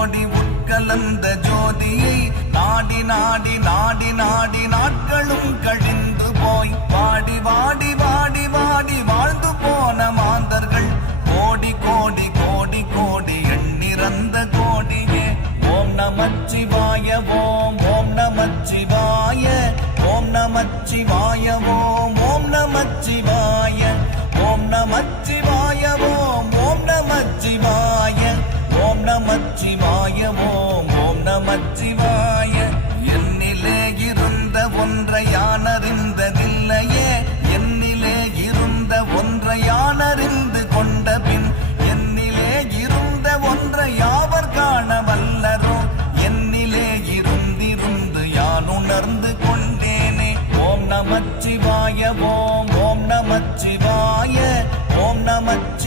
கோடி உட்கலந்த ஜோதியை நாடி நாடி நாடி நாடி நாட்களும் கழிந்து போய் வாடி வாடி வாடி வாடி வாழ்ந்து போன மாந்தர்கள் கோடி கோடி கோடி கோடி எண்ணிறந்த கோடியே. ஓம் நமச்சிவாய ஓம் ஓம் நமச்சிவாய ஓம் நமச்சிவாய ஓம் ஓம் நமச்சிவாய ஓம் நமச்சிவாய ஓம் ஓம் நமச்சிவாய ஓம் நமச்சிவாய ஓம் ஓம் நமச்சிவாய. என்னிலே இருந்த ஒன்றை யானறிந்ததில்லையே, என்னிலே இருந்த ஒன்றை யானறிந்து கொண்ட பின் என்னிலே இருந்த ஒன்றை யாவர் காண வல்லரோ, என்னிலே இருந்திருந்து யான் உணர்ந்து கொண்டேனே. ஓம் நமச்சிவாய ஓம் ஓம் நமச்சிவாய ஓம் நமச்சிவாய